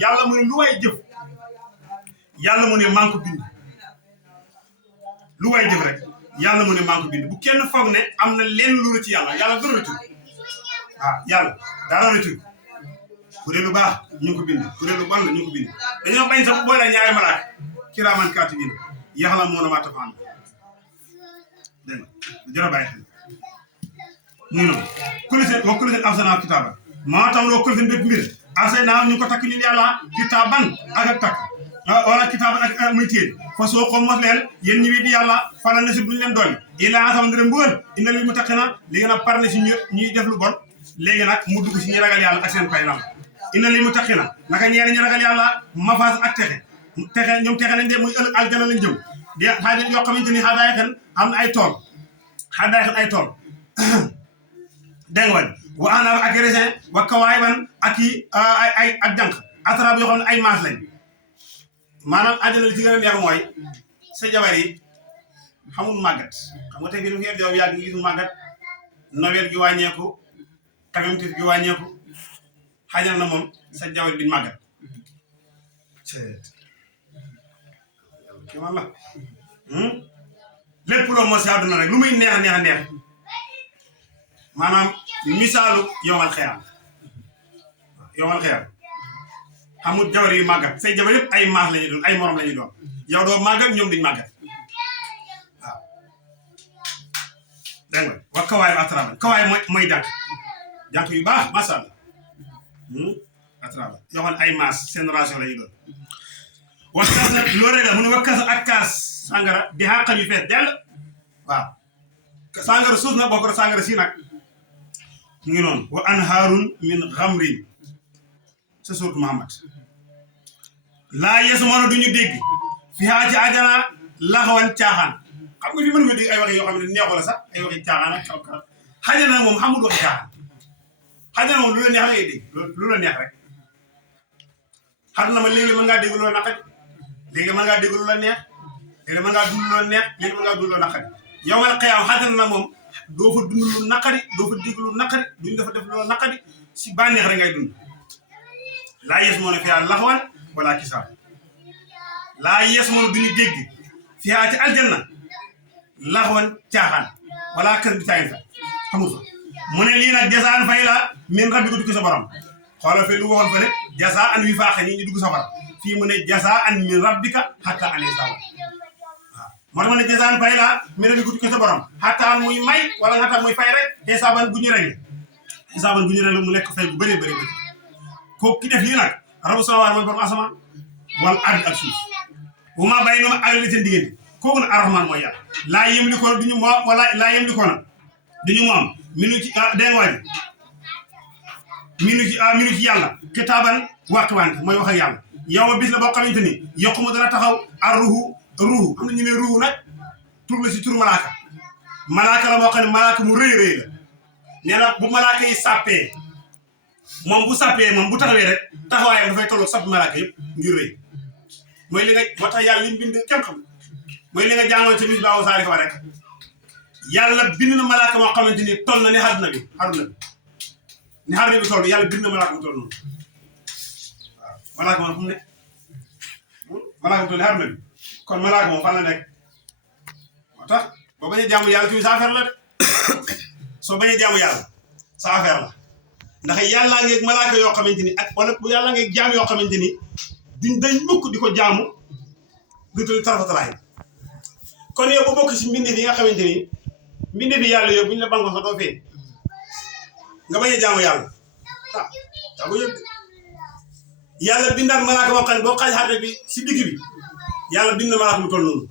yàlla mu ne lu way jëf yàlla mu ne maa ngi ko bind lu way jëf rek yàlla mu ne maa ngi ko bind bu kenn foog ne am na lenn lu ci yàlla dara rëccu waaw yàlla dara rëccu bu dee lu baax ñu ngi ko bind bu dee lu bon la ñu ngi ko bind dañoo bañ sax boole ñaari malaaka kiraaman kaatibiin ya'lamuuna maa taf'aluun dégg nga jërë bàyyi xel ñu noonu kulli seen arsalnaa kitaaban maa tam loo kulli seen bépp mbir arsalnaa ñu ko takk ñun yàlla kitaaban ak takk wala kitaaban ak muy téye fa soo ko mos leen yéen ñi di yàlla fala na si duñu leen dolli illaa asaman dina mbugal inna lil muttaqiina léegi nag par na si ñuy def lu bon léegi nag mu dugg si ñi ragal yàlla ak seen pay lam inna lil muttaqiina naka ñeene ñu ragal yàlla mafaas ak texe ñoom texe nañ de muy ëllëg aljana lañ jëm de xaaja yoo xamante ni xaadaayakan am na ay tool xaadaayakan ay tool dégg nga wa anaab ak raisin wa kawaayiban ak i ay ak jànq atraab yoo xam ne ay maas lañ maanaam àjjana li ci gën a neex mooy sa jabar yi xamul màggat xam nga tey fii dafa yow yàgg ngi gisu màggat nowel gi wàññeeku xamemtif gi wàññeeku xajal na moom sa jabar biñ màggat kii man la lépp loo mos si àdduna rek lu muy neex neex neex maanaam misaalu yowal xeyaam xamul jabar yu màggat say jabar yëpp ay maas la ñuy doon ay morom la ñuy doon yow doo màggat ñoom duñ màggat waaw dégg nga wax kawaay atraba kawaay mooy jànq yu baax macha allah atraba yoo xam ne ay maas seen ration la ñuy doon wax kaasa loolu rek la mu ne wax kaasa ak kaas sàngara di xaaxal yu fees dell waaw sàngara suuf na bokk sàngara si nag mu ngi noonu wa anhaarun min xamrin sa suuratu Muhammad laa yasma'uuna duñu dégg fiihaa ci àjjana laxwan caaxaan xam nga fi mën nga dégg ay wax yoo xam ne neexu la sax ay waxi caaxaan ak kaw xajana moom xamul waxi caaxaan xajana moom lu la neex la ngay dégg lu la neex rek xam na ma léegi mën ngaa dégg lu la naqari léegi mën ngaa dégg lu la neex léegi mën ngaa dund lu la neex léegi mën ngaa dund lu la naqari yawmal qiyaama xajana na moom doo fa dund lu naqari doo fa dégg lu naqari duñ dafa def lu naqari si bànneex rek ngay dund laa yasma'uuna fiihaa laxwan wala kisaab laa yasma'uuna duñu dégg fiihaa ci aljanna laxwan caaxaan wala kër bi caayin fa xamul fa mu ne lii nag jasaan fay la min rabbika dugg sa borom xoolal fee lu waxoon fa ne jasaan wi faaxe ñi ñu dugg safara fii mu ne jasaan min rabbika hatta an hisaab waaw moo tax ma ne jasaan fay la min rabbika dugg sa borom hatta muy may wala hatta muy fay rek xisaaban gu ñu réglé mu nekk fay bu bëree bëri kooku ki def lii nag rabu samaawaat mooy borom asamaan wal ardi ak suuf wa maa baynahuma ak li seen diggante kooku nag arrahmaan mooy yàlla laa yemlikoona duñu moom wala laa yemlikoona duñu moom minu ci dégg nga waaj minu ci yàlla kitaaban wàqiwante mooy wax ak yàlla yow ma bis la boo xamante ni yokku dana taxaw ar ruhu am na ñu ne ruhu nag tur la si tur malaaka la moo xam ne malaaka mu rëy la nee na bu malaaka yi sàppee moom bu sàppee moom bu taxawee rek taxawaayam dafay tolloog sàpp malaaka yëpp ngir rëy mooy li nga moo tax yàlla li mu bind kenn xam mooy li nga jàngoon ci Misbaahu Saari fa rek yàlla bind na malaaka moo xamante ni toll na ni àdduna bi ni àdduna bi toll yàlla bind na malaaka mu toll noonu waaw malaaka moom fu mu nekk malaaka mu toll ni àdduna bi kon malaaka moom fan la nekk moo tax boo bañee jaamu yàlla tamit sa affaire la de soo bañee jaamu yàlla sa affaire la ndax yàllaa ngeeg malaaka yoo xamante ni ak wala bu yàllaa ngeeg jaam yoo xamante ni duñ dañ mukk di ko jaamu du tol tarafatalaay kon yow bu bokk si mbindeef yi nga xamante ni mbindeef yi yàlla yow bu ñu la bangoon sax doo fee nga bañ a jaamu yàlla daa bu yëg yàlla bindaat malaaka moo xam ne boo xaaj xaate bi si digg bi yàlla bind na malaaka mu toll noonu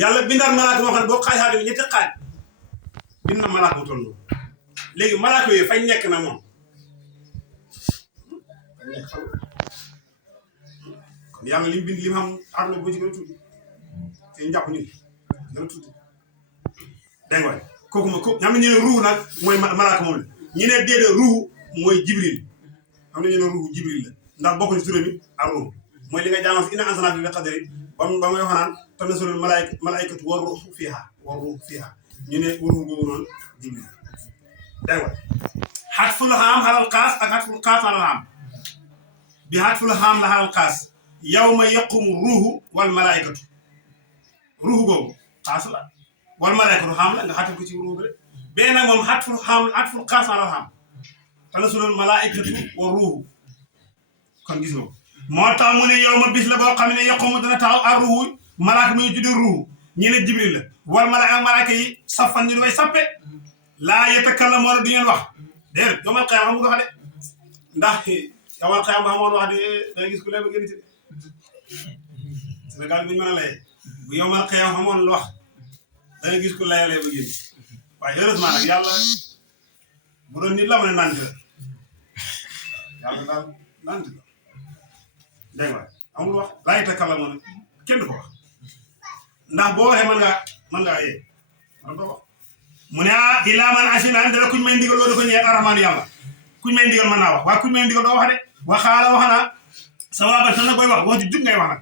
yàlla bindaat malaaka moo xam ne boo xaaj xaate bi ñetti xaaj bind na malaaka mu toll noonu léegi malaaka yooyu fañ nekk na moom kon yàlla li mu bind li mu xam àdduna boo ci gën a tuuti te ñu jàpp ñun gën a tuuti dégg nga kooku ma ko xam ne ñu ne ruuhu nag mooy malaaka moom la ñu ne déedéet ruuhu mooy jibril xam ne ñu ne ruuhu jibril la ndax bokk na ci turam yi ak ruuhu mooy li nga jàngoon si inna anzalnaahu fi qadri ba muy wax naan tanazzalul malaa'ikatu war ruuhu fiihaa ñu ne ruuhu boobu noonu jibril dégg nga xatful xaam xalal xaas ak xatful xaas xalal xaam bi hatful xam la xalal xaas yawma yaqumu ruuhu wal malaikatu ruuhu googu xaas la wal malaikatu xam la nga xatal ko ci ruuhu rek bee nag moom hatful xaas la xam tanazzalul malaikatu wa ruuhu kon gis nga ko moo tax mu ne yow ma bis la boo xam ne yaqumu dana taxaw ak ruuhu malaaka muy tudde ruuhu ñi ne jibril la wal malaaka yi safan ñu way sappe laa yatakallamuuna du ngeen wax déedéet yawmal qiyaama xam nga wax de ndax yawmal qiyaama xamoon wax de danga gis ku lee ba génn ci Sénégal bi ñu mën a layee bu yawmal qiyaama xamoon wax danga gis ku layalee ba génn waaye heureusement nag yàlla bu doon nit la ma ne nant la yàlla daal nant la dégg nga amul wax laa yatakallamuuna kenn du ko wax ndax boo waxee mën ngaa yee man doo wax mu ne illaa man azina dara kuñ may ndigal loolu ko ñëwee arrahmaan yàlla kuñ may ndigal mën naa wax waaye kuñ may ndigal doo wax de waxaala wax na sawaabal tan nag booy wax ji jub ngay wax nag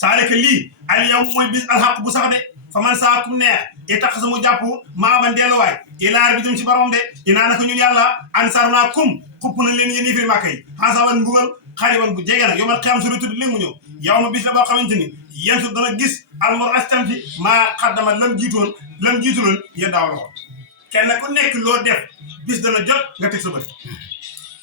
saalika lii al yow mooy bis alxaq bu sax de fa man saa kum neex i tax sa mu jàpp maa ban delluwaay ilaar bi jëm ci borom de inaa naka ñun yàlla ansarnaa kum xupp na leen yéen yëfiri màkka yi xasaban mbugal xariban bu jege nag yow man xiyam suru tudd léegi mu ñëw yow ma bis la boo xamante ni yéen su dana gis almor astamti maa xaddama lam jiituloon yéen daaw loxo kenn ku nekk loo def bis dana jot nga teg sa bët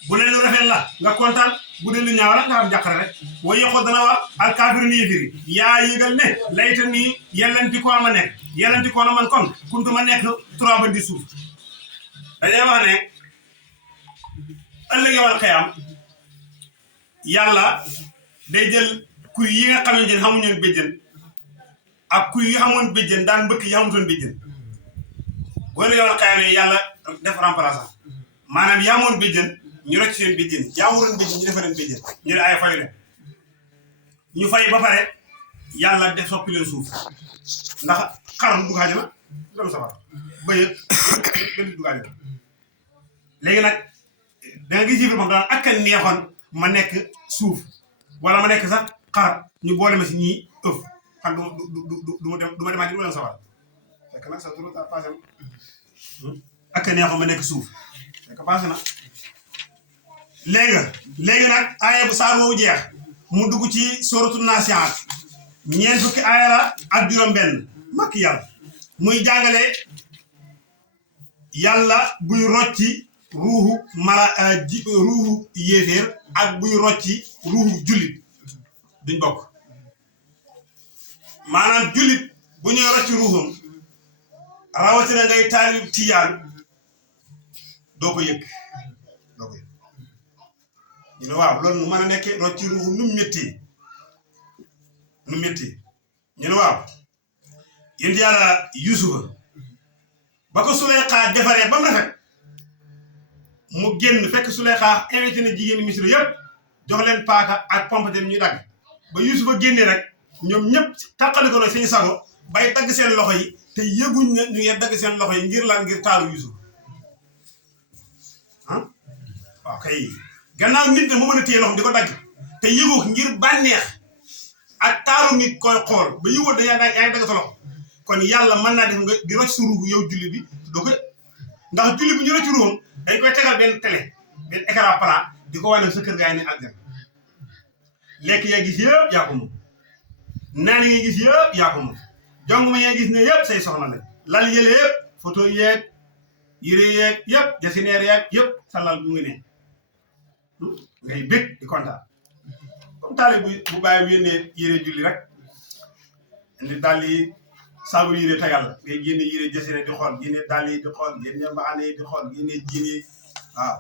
bu leen lu rafet la nga kontaan bu dee lu ñaaw la nga am jàqare rek way yoxoo dana wax alkaafiru ni yëfiri yaa yëgal ne layta nii yellanti koo ma nekk yellanti koo na man kon kuntu ma nekk 3 ba di suuf dañuy wax ne ëllëg yawal xiyam yàlla day jël kuy yi nga xamante ne xamuñu woon béjjën ak kuy yi xamoon béjjën daan mbëkk yi xamutoon béjjën boo la yawal xiyam yàlla def remplaçant maanaam yi amoon béjjën ñu rocc seen béjjën yi amuloon béjjën ñu defareen béjjën ñu ne ay fayu leen ñu fay ba pare yàlla def soppi leen suuf ndax xar du dugg àjjana dem safara bëy benn dugg àjjana léegi nag da nga gis yëf moom daan ak a neexoon ma nekk suuf wala ma nekk sax xar ñu boole ma si ñii ëf xam du ma demaat du ma dem safara fekk nag sa duro ta passé na ak a neexoon ma nekk suuf fekk passé na léegi nag aaya bu saar woowu jeex mu dugg ci sóoratu naasiaat ñeent fukki aaya la ak juróom-benn makk yàlla muy jàngale yàlla buy rocci ruuxu ruuxu yéeféer ak buy rocci ruuxu jullit duñ bokk maanaam jullit bu ñuy rocci ruuxam rawatina ngay taalib tijaan doo ko yëg ñu ne waaw loolu nu mën a nekkee rocci ruuxu nu métti ñu ne waaw yénti yàlla yusufa ba ko Suleyxa defaree ba mu rafet mu génn fekk Suleyxa invité na jigéen Misra yëpp jox leen paaka ak pompete ñu dagg ba yusufa génnee rek ñoom ñëpp tàqali ko seen sago bay dagg seen loxo yi te yëguñ ne ñu ngi dagg seen loxo yi ngir lan ngir taaru yusuf waaw kay gannaaw nit ne moo mën a téye loxo di ko dagg te yëgu ngir bànneex ak taaru nit koy xool ba yëgoo da yaa ngi dagg sa loxo kon yàlla mën naa def nga di rocc sa ruugu yow julli bi doo ko ndax julli bi ñu rocc ruugam dañ koy tegal benn télé benn écran plat di ko wane sa kër gaa yi ne aljana lekk yaa gis yëpp yaa ko moom naan yi nga gis yëpp yaa ko moom jong ma yaa gis ne yëpp say soxna la lal yële yëpp photo yeeg yére yeeg yëpp jasineer yeeg yëpp sa lal bu ngi ne ngay bég di kontaan comme taali bu bàyyi yénnee yére julli rek indi dàll yi saabu yére tegal ngay génne yére jasine di xool génne dàll yi di xool génne mbaxane yi di xool génne jiin yi waaw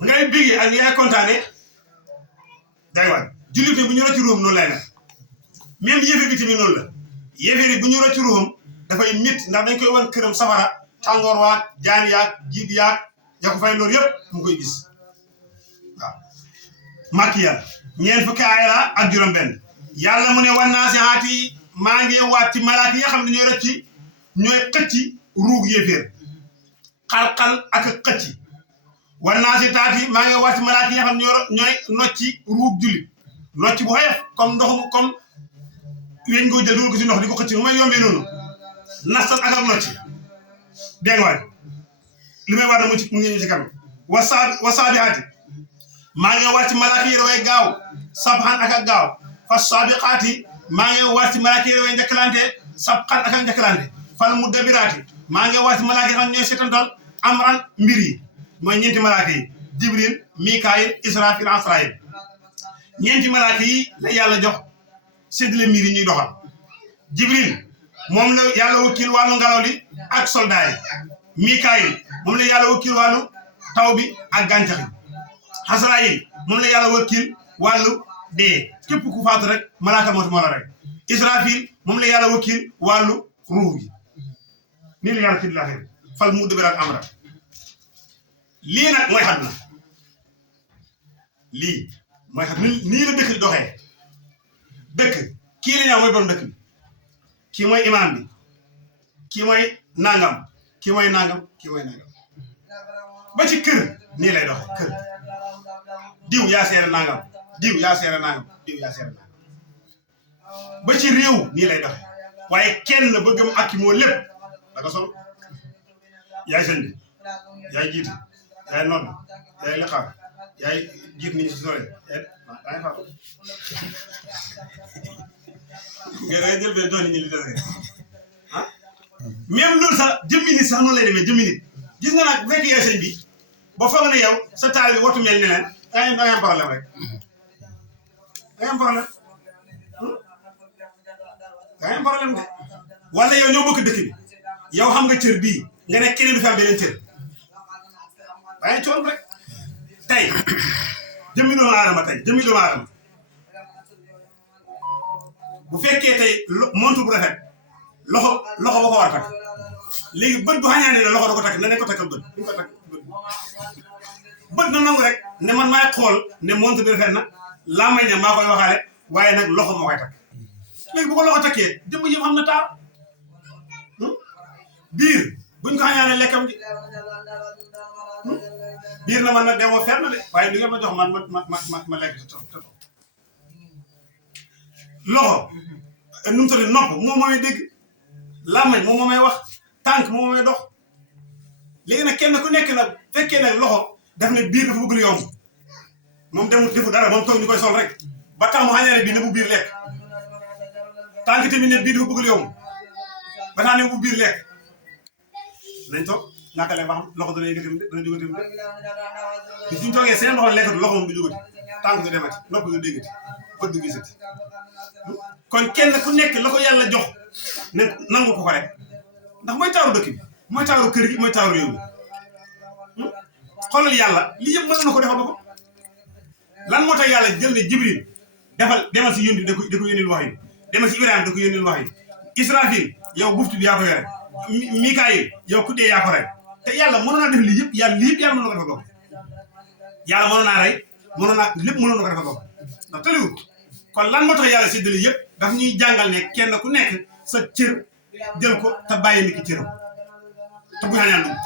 ngay bégee ak yaay kontaane day waay jullit bu ñu rocci ruum noonu lay nag même yéeféer bi tamit noonu la yéeféer yi bu ñu rocci ruum dafay métti ndax dañ koy wan këram safara tàngoor waag jaan yaag jiit yaag ya ko fay loolu yëpp mu koy gis waaw màkk yàlla ñeent fukki aaya la ak juróom-benn yàlla mu ne wan naa si xaati maa ngi waat ci malaaka yi nga xam ne ñooy rocci ñooy xëcci ruug yéeféer xal-xal ak xëcci wan naa si taati maa ngi waat ci malaaka yi nga xam ne ñooy nocci ruug julli nocci bu xoyof comme ndoxum comme weñ ngoo jël dugal ko si ndox di ko xëcc mu may yombee noonu nastan ak nocci dégg nga waay li may wax ne mu ngi ci kanam wasaabi haati maa ngi war ci malaaka yi way gaaw sabxan ak gaaw fa sabiqaati maa ngi war ci malaaka yi way njëkkalante sabxan ak njëkkalante fal mudabbiraati maa ngi war ci malaaka yi ñooy seetantal amran mbir yi mooy ñeenti malaaka yi jibril mikaayil israfil asraayil ñeenti malaaka yi la yàlla jox séddale mbir yi ñuy doxal jibril moom la yàlla wakkil wàllu ngelaw li ak soldat yi mikaayil moom la yàlla wakkil wàllu taw bi ak gàncax yi asraayil moom la yàlla wakkil wàllu dee képp ku faatu rek malaaka moo la rek israfil moom la yàlla wakkil wàllu ruux gi nii la yàlla séddale affaire fal mudabbiraat amra lii nag mooy xam na lii mooy xam nii la dëkk doxee dëkk kii la ñaaw mooy borom dëkk bi kii mooy imaam bi kii mooy nangam kii mooy nangam kii mooy nangam ba ci kër nii lay doxee kër diw yaa seere nangam diw yaa seere nangam diw yaa seere nangam ba ci réew nii lay doxee waaye kenn bëggam ak ki moo lépp da nga sol yaay sëñ bi yaay jiite yaay noonu yaay liqaam yaay jiit nit ñi si sore yaay fa nga da jël benn doon nit ñi li dese ah même loolu sax jëmmi nit sax noonu lay demee jëmmi nit gis nga nag bu fekkee yaay sëñ bi ba foog ne yow sa taal bi watu mel ne leen da ngay am problème rek da ngay am problème da ngay am problème de wala yow ñoo bokk dëkk bi yow xam nga cër bii nga ne keneen du fi am beneen cër waaye coon rek tey jëmmi doomu aadama bu fekkee tey montre bu rafet loxo ba ko war a takk léegi bët bu xañaane ne loxo da ko takk na ne ko takkal bët duñ ko takk bët na nangu rek ne man maay xool ne montre bi rafet na laa may ne maa koy waxaale waaye nag loxo moo koy takk léegi bu ko loxo takkee jëmm yëpp xam na taar biir buñ ko xañaane lekkam ji biir na man nag demoo fer na de waaye li nga ma jox ma lekk te toog loxo nu mu tudd nopp moom mooy dégg làmmañ moom moo may wax tànk moom moo may dox léegi nag kenn ku nekk nag fekkee nag loxo daf ne biir dafa bëgg lu yomb moom demul defu dara moom toog ñu koy sol rek ba tax mu xañaane bii ne bu biir lekk tànk tamit ne biir dafa bëgg lu yomb ba tax ne bu biir lekk nañ toog naka lay wax loxo dana yëkkati dana jógati bi suñ toogee seen loxo lekkatu loxo moom du jógati tànk du demati nopp du déggati bët du gisati kon kenn ku nekk la ko yàlla jox ne nangu ko rek ndax mooy taaru dëkk bi mooy taaru kër gi mooy taaru réew mi xoolal yàlla li yëpp mën na ko defal ba ko lan moo tax yàlla jël ne Jibril demal si yónni da ko yónnil wax yi demal si Ibrahima da ko yónnil wax yi Israfil yow buftu bi yaa ko yore Mikaayil yow ku dee yaa ko rey te yàlla mënoon naa def lii yëpp yàlla mënoon na ko defal bopp yàlla mënoon naa rey lépp mënoon na ko defal bopp ndax tëliwul kon lan moo tax yàlla séddale yëpp daf ñuy jàngal ne kenn ku nekk sa cër jël ko te bàyyi nit ki cëram te bu ñaan dugg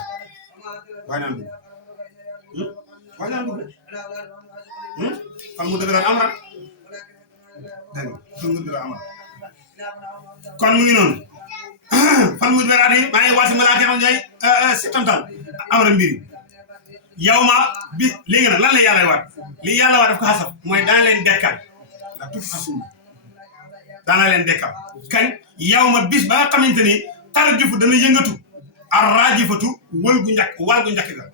fal mudabbiraat amran dégg nga fal mudabbiraat amran kon mu ngi noonu fal mudabbiraat yi maa ngi waasi malaaka xam ñooy setantal amra mbiri yow ma bi léegi nag lan la yàlla waat li yàlla waat daf ko xasab mooy daan leen dekkal la tuuti xasuma daana leen dekkal kañ yow ma bis ba nga xamante ni tarjufu dana yëngatu ar raajifatu wal gu njëkk ga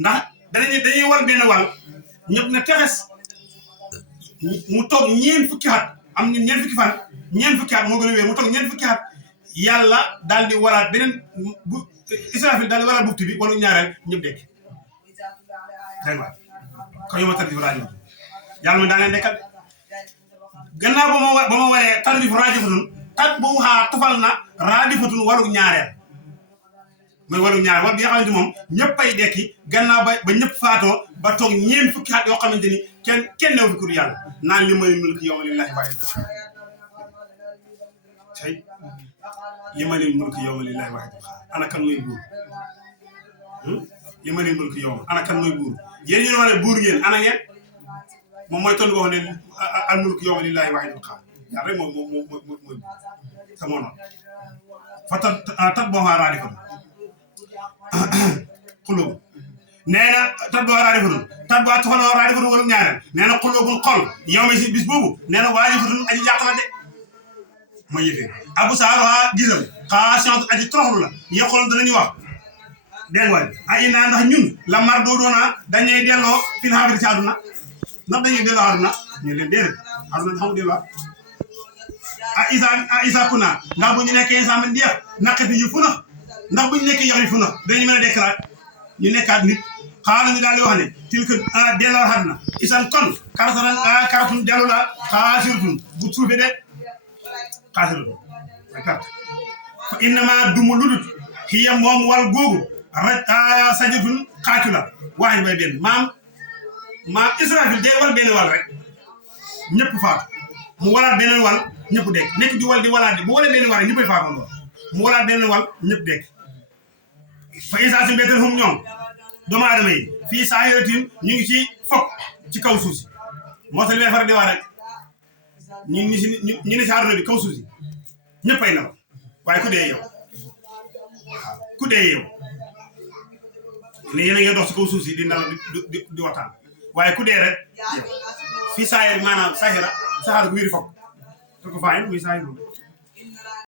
ndax dañuy war benn wàll ñëpp na texes mu toog ñeent fukki at am na ñeent fukki at moo gën a wéer mu toog ñeent fukki at yàlla daal di waraat beneen bu Israfil daal di waraat bufti bi wala ñaareel ñëpp dekk dégg nga ko yow ma tarjufu raajifatu yàlla ma daa leen dekkal gannaaw ba ma waree tarjufu raajifatun tat bu waxaa tufal na raadifatun walu ñaareel mooy walu ñaareel war bi nga xamante moom ñëpp ay dekki gannaaw ba ñëpp faatoo ba toog ñeent fukki at yoo xamante ni kenn newu fi kur yàlla naan li mani mulki yawma lillahi waahid tey li mani mulki yawma lillahi waahid ana kan mooy buur li mani mulki yawma ana kan mooy buur yéen ñu ne buur ngeen ana ngeen moom mooy tontu boo xam ne al mulki yawma lillahi waahid yàlla rek mooy sa moo noonu fa tat boo xaa raadi kon xulóobu nee na tabbi raadifatun tabbi toxaloo raadifatun wala ñaareel nee na xulóobul xol yow mi si bis boobu nee na waalifatun aji yàq la de mooy yëfee abu saaruha gisam xaasiyatu aji toroxlu la yaqul danañu wax dégg nga ay naa ndax ñun la mar doo doona dañuy delloo fil xaabir ci àdduna ndax dañuy delloo àdduna ñu leen déedéet àdduna xamu delloo isa kuna ndax bu ñu nekkee instant bi ndiyeex naqati yu fu na ndax bu ñu nekkee yax yu fu na dañu mën a déclaré ñu nekkaat nit xaala ñu daal di wax ne tilka delloo àdduna isan kon karatun dellu la xaasiratun bu suufe de xaasiratun carte fa innama dumu ludut xiya moom wal googu sajatun xaacu la waaye bay benn maam Israfil day wal benn wal rek ñëpp faatu mu walaat beneen wal ñëpp dekk nekk di wal di walaat di bu walee benn wal rek ñëppay faatu mu walaat beneen wal ñëpp dekk fa isa si mbéytal xum ñoom doomu aadama yi fii saahiratin ñu ngi ci fokk ci kaw suuf si moo tax li may faral di wax rek ñu ni si àdduna bi kaw suuf si ñëppay na waaye ku dee yow ku dee yow ne yéen a ngi dox si kaw suuf si di ndala di waxtaan waaye ku dee rek yow fii saahir maanaam saahira saxaar gu wéri fokk te ko faayin muy saahir